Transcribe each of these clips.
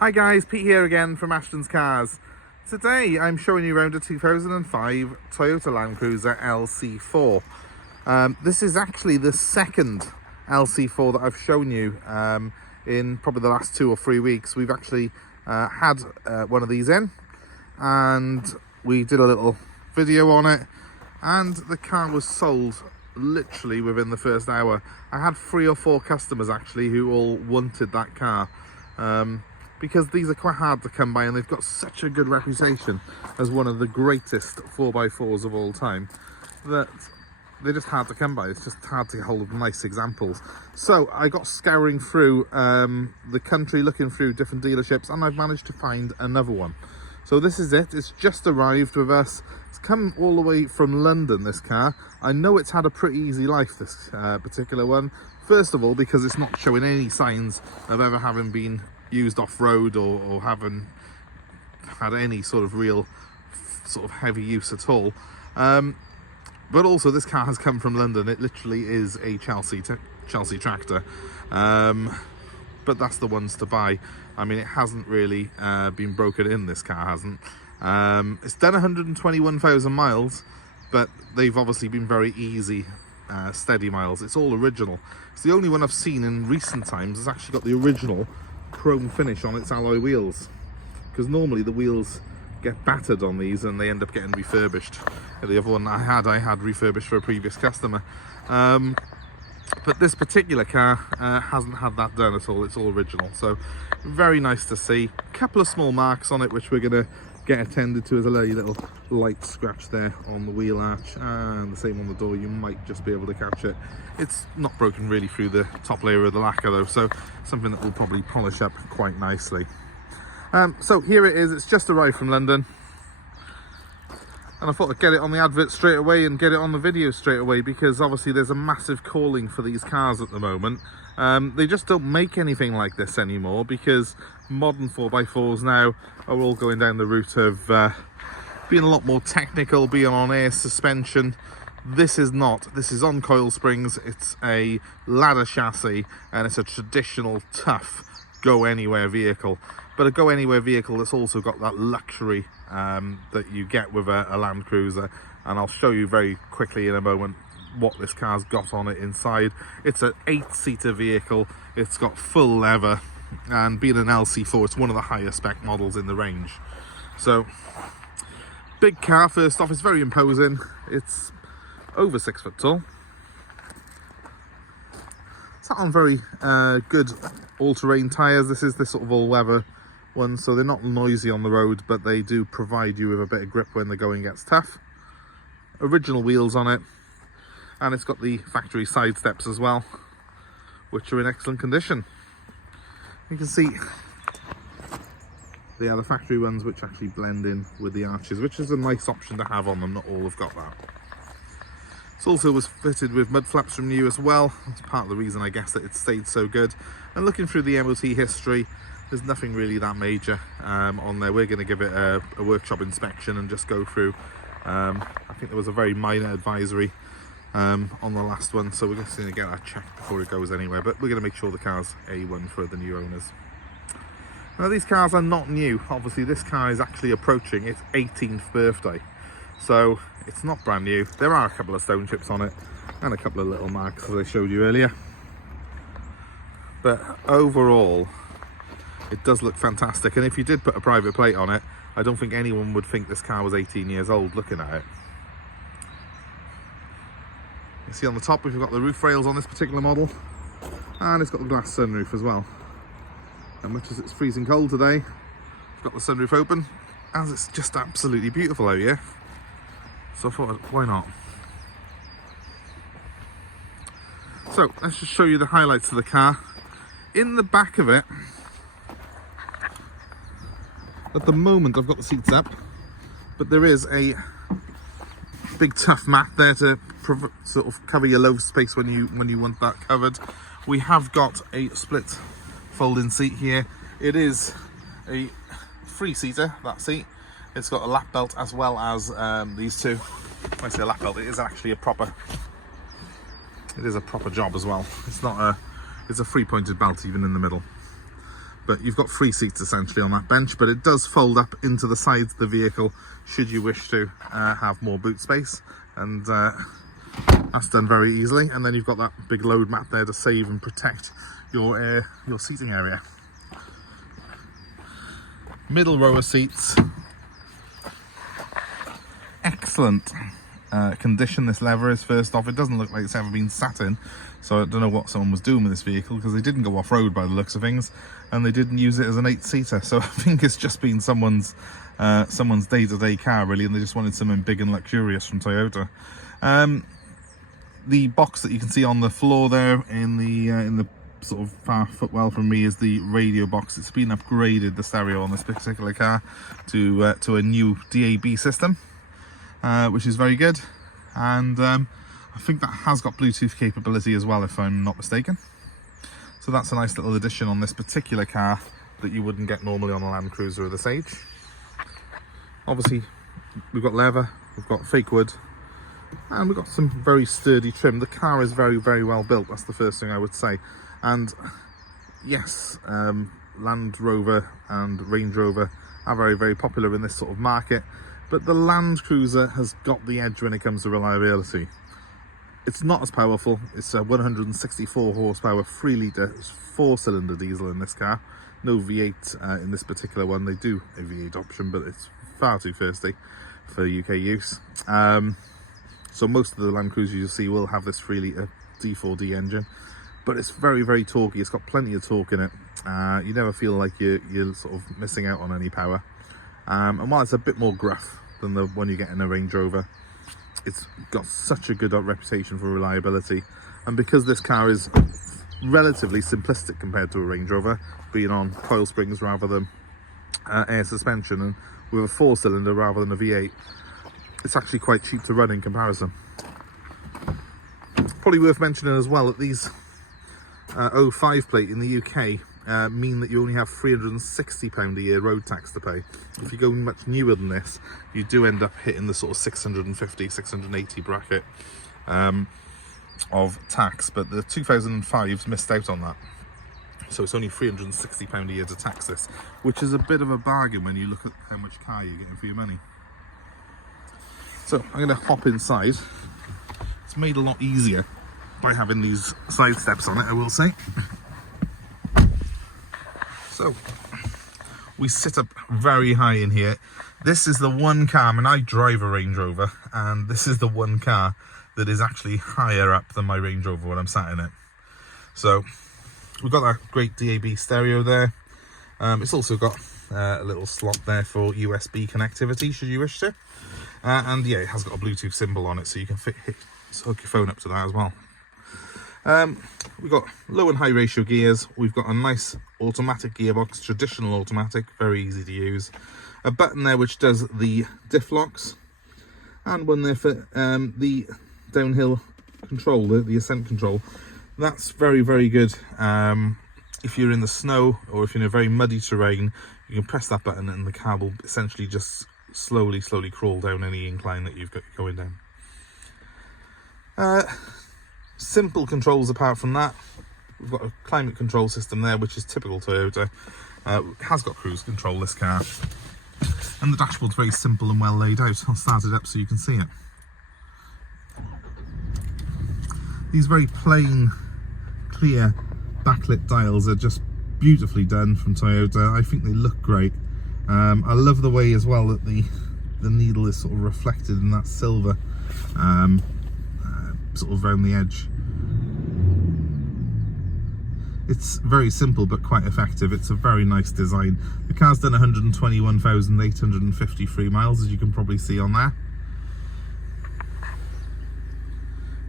Hi guys, Pete here again from Ashton's Cars. Today I'm showing you around a 2005 Toyota Landcruiser LC4. This is actually the second LC4 that I've shown you in probably the last 2 or 3 weeks. We've actually had one of these in and we did a little video on it, and the car was sold literally within the first hour. I had 3 or 4 customers actually who all wanted that car. Because these are quite hard to come by and they've got such a good reputation as one of the greatest 4x4s of all time that they're just hard to come by. It's just hard to get hold of nice examples. So I got scouring through the country, looking through different dealerships, and I've managed to find another one. So this is it. It's just arrived with us. It's come all the way from London, this car. I know it's had a pretty easy life, this particular one. First of all, because it's not showing any signs of ever having been used off-road or haven't had any sort of real sort of heavy use at all, but also this car has come from London. It literally is a Chelsea tractor, but that's the ones to buy. I mean, it hasn't really been broken in, this car hasn't. It's done 121,000 miles, but they've obviously been very easy steady miles. It's all original. It's the only one I've seen in recent times that's actually got the original chrome finish on its alloy wheels, because normally the wheels get battered on these and they end up getting refurbished. The other one I had refurbished for a previous customer, but this particular car hasn't had that done at all. It's all original, so very nice to see. A couple of small marks on it which we're going to get attended to. As a little light scratch there on the wheel arch, and the same on the door. You might just be able to catch it. It's not broken really through the top layer of the lacquer though, so something that will probably polish up quite nicely. So here it is. It's just arrived from London, and I thought I'd get it on the advert straight away and get it on the video straight away, because obviously there's a massive calling for these cars at the moment. They just don't make anything like this anymore, because modern 4x4s now are all going down the route of being a lot more technical, being on air suspension. This is not. This is on coil springs. It's a ladder chassis, and it's a traditional tough go anywhere vehicle, but a go anywhere vehicle that's also got that luxury that you get with a Land Cruiser. And I'll show you very quickly in a moment what this car's got on it inside. It's an 8-seater vehicle. It's got full leather, and being an LC4, it's one of the higher spec models in the range. So big car. First off, it's very imposing. It's over 6 foot tall. It's on very good all-terrain tyres. This is the sort of all-weather one, so they're not noisy on the road, but they do provide you with a bit of grip when the going gets tough. Original wheels on it, and it's got the factory side steps as well, which are in excellent condition. You can see they are the factory ones, which actually blend in with the arches, which is a nice option to have on them. Not all have got that. It also was fitted with mud flaps from new as well. That's part of the reason, I guess, that it stayed so good. And looking through the MOT history, there's nothing really that major on there. We're going to give it a workshop inspection and just go through. I think there was a very minor advisory on the last one, so we're just going to get that checked before it goes anywhere. But we're going to make sure the car's A1 for the new owners. Now, these cars are not new. Obviously, this car is actually approaching its 18th birthday, so it's not brand new. There are a couple of stone chips on it and a couple of little marks, as I showed you earlier, but overall it does look fantastic. And if you did put a private plate on it, I don't think anyone would think this car was 18 years old looking at it. You see on the top we've got the roof rails on this particular model, and it's got the glass sunroof as well. And much as it's freezing cold today, I've got the sunroof open, as it's just absolutely beautiful out here. So I thought, why not? So let's just show you the highlights of the car. In the back of it, at the moment I've got the seats up, but there is a big tough mat there to sort of cover your low space when you want that covered. We have got a split folding seat here. It is a 3-seater, that seat. It's got a lap belt as well as these two. When I say a lap belt, it is actually a proper job as well. It's not a, it's a 3-pointed belt even in the middle. but you've got 3 seats essentially on that bench, but it does fold up into the sides of the vehicle should you wish to have more boot space, and that's done very easily. And then you've got that big load mat there to save and protect your seating area. Middle row of seats, excellent condition this leather is. First off, it doesn't look like it's ever been sat in, so I don't know what someone was doing with this vehicle, because they didn't go off-road by the looks of things, and they didn't use it as an 8-seater, so I think it's just been someone's day-to-day car really, and they just wanted something big and luxurious from Toyota. The box that you can see on the floor there in the sort of far footwell from me is the radio box. It's been upgraded, the stereo on this particular car, to a new DAB system, which is very good, and I think that has got Bluetooth capability as well, if I'm not mistaken. So that's a nice little addition on this particular car that you wouldn't get normally on a Landcruiser of this age. Obviously we've got leather, we've got fake wood, and we've got some very sturdy trim. The car is very, very well built, that's the first thing I would say. And yes, Land Rover and Range Rover are very, very popular in this sort of market, but the Landcruiser has got the edge when it comes to reliability. It's not as powerful. It's a 164 horsepower 3-litre 4-cylinder diesel in this car. No V8 in this particular one. They do a V8 option, but it's far too thirsty for UK use. So most of the Landcruisers you'll see will have this 3-litre D4D engine, but it's very, very torquey. It's got plenty of torque in it. You never feel like you're sort of missing out on any power. And while it's a bit more gruff than the one you get in a Range Rover, it's got such a good reputation for reliability. And because this car is relatively simplistic compared to a Range Rover, being on coil springs rather than air suspension, and with a 4-cylinder rather than a V8, it's actually quite cheap to run in comparison. Probably worth mentioning as well that these 05 plate in the UK mean that you only have £360 a year road tax to pay. If you go much newer than this, you do end up hitting the sort of 650, 680 bracket of tax, but the 2005s missed out on that. So it's only £360 a year to tax this, which is a bit of a bargain when you look at how much car you're getting for your money. So I'm going to hop inside. It's made a lot easier by having these side steps on it, I will say. So we sit up very high in here. This is the one car, and I drive a Range Rover, and this is the one car that is actually higher up than my Range Rover when I'm sat in it. So we've got that great DAB stereo there. It's also got a little slot there for USB connectivity should you wish to, and yeah, it has got a Bluetooth symbol on it, so you can hook your phone up to that as well. We've got low and high ratio gears. We've got a nice automatic gearbox, traditional automatic, very easy to use. A button there which does the diff locks, and one there for the downhill control, the ascent control. That's very, very good. If you're in the snow or if you're in a very muddy terrain, you can press that button and the car will essentially just slowly crawl down any incline that you've got going down. Simple controls apart from that. We've got a climate control system there, which is typical Toyota. It has got cruise control, this car. And the dashboard's very simple and well laid out. I'll start it up so you can see it. These very plain, clear backlit dials are just beautifully done from Toyota. I think they look great. I love the way as well that the needle is sort of reflected in that silver sort of around the edge. It's very simple but quite effective. It's a very nice design. The car's done 121,853 miles, as you can probably see on there.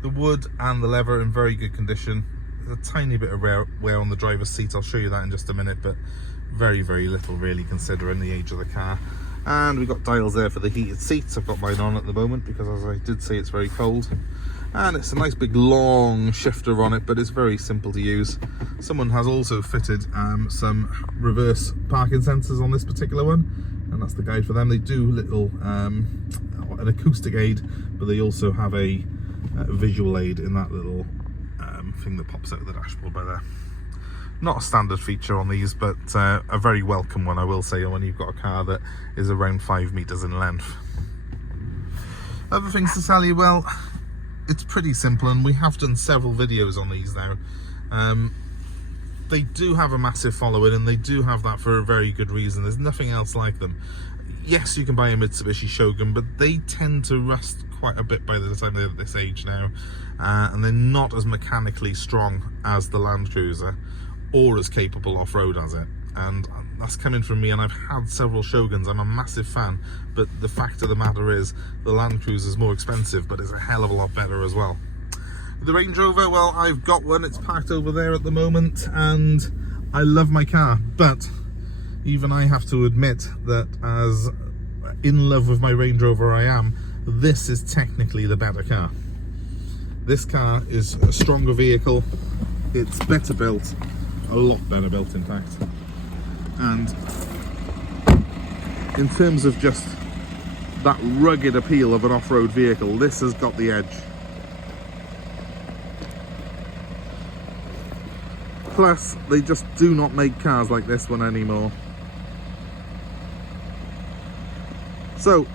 The wood and the leather in very good condition. There's a tiny bit of wear on the driver's seat. I'll show you that in just a minute, but very, very little really considering the age of the car. And we've got dials there for the heated seats. I've got mine on at the moment because, as I did say, it's very cold. And it's a nice big long shifter on it, but it's very simple to use. Someone has also fitted some reverse parking sensors on this particular one, and that's the guide for them. They do little an acoustic aid, but they also have a visual aid in that little thing that pops out of the dashboard by there. Not a standard feature on these, but a very welcome one, I will say, when you've got a car that is around 5 meters in length. Other things to tell you, well, it's pretty simple, and we have done several videos on these now. They do have a massive following, and they do have that for a very good reason. There's nothing else like them. Yes, you can buy a Mitsubishi Shogun, but they tend to rust quite a bit by the time they're at this age now, and they're not as mechanically strong as the Landcruiser, or as capable off-road as it. And that's coming from me, and I've had several Shoguns. I'm a massive fan, but the fact of the matter is the Landcruiser is more expensive, but it's a hell of a lot better as well. The Range Rover, well, I've got one. It's parked over there at the moment, and I love my car, but even I have to admit that as in love with my Range Rover I am, this is technically the better car. This car is a stronger vehicle, it's better built, a lot better built in fact. And in terms of just that rugged appeal of an off-road vehicle, this has got the edge. Plus, they just do not make cars like this one anymore. So,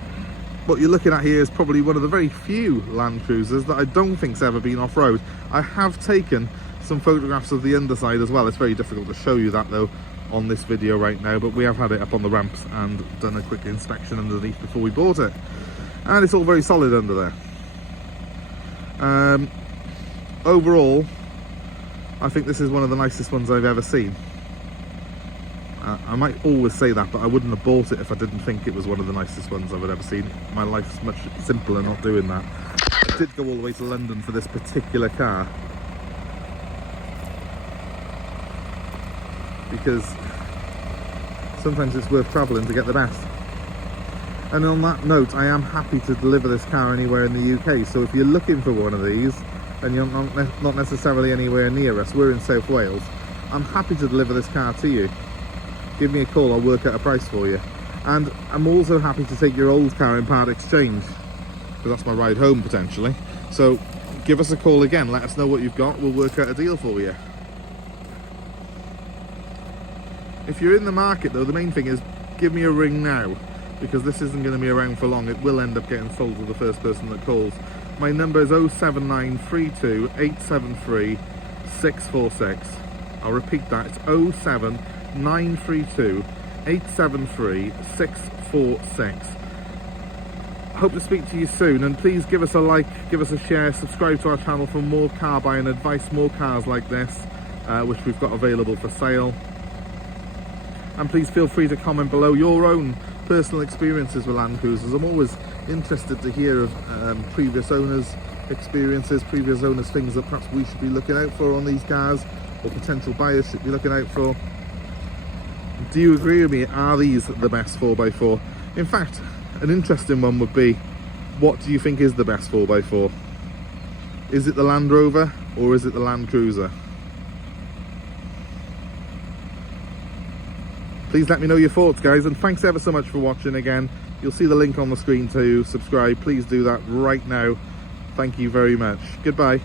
what you're looking at here is probably one of the very few Landcruisers that I don't think's ever been off-road. I have taken some photographs of the underside as well. It's very difficult to show you that though on this video right now, but we have had it up on the ramps and done a quick inspection underneath before we bought it. And it's all very solid under there. Overall, I think this is one of the nicest ones I've ever seen. I might always say that, but I wouldn't have bought it if I didn't think it was one of the nicest ones I've ever seen. My life's much simpler not doing that. I did go all the way to London for this particular car, because sometimes it's worth travelling to get the best. And on that note, I am happy to deliver this car anywhere in the UK, so if you're looking for one of these and you're not necessarily anywhere near us, we're in South Wales, I'm happy to deliver this car to you. Give me a call, I'll work out a price for you. And I'm also happy to take your old car in part exchange, because that's my ride home potentially. So give us a call again, let us know what you've got, we'll work out a deal for you. If you're in the market though, the main thing is give me a ring now, because this isn't going to be around for long. It will end up getting sold to the first person that calls. My number is 07932 873 646. I'll repeat that, it's 07932 873 646. Hope to speak to you soon, and please give us a like, give us a share, subscribe to our channel for more car buying advice, more cars like this, which we've got available for sale. And please feel free to comment below your own personal experiences with Landcruisers. I'm always interested to hear of previous owners' experiences, previous owners' things that perhaps we should be looking out for on these cars, or potential buyers should be looking out for. Do you agree with me? Are these the best 4x4? In fact, an interesting one would be, what do you think is the best 4x4? Is it the Land Rover or is it the Landcruiser? Please let me know your thoughts, guys, and thanks ever so much for watching again. You'll see the link on the screen to subscribe. Please do that right now. Thank you very much. Goodbye.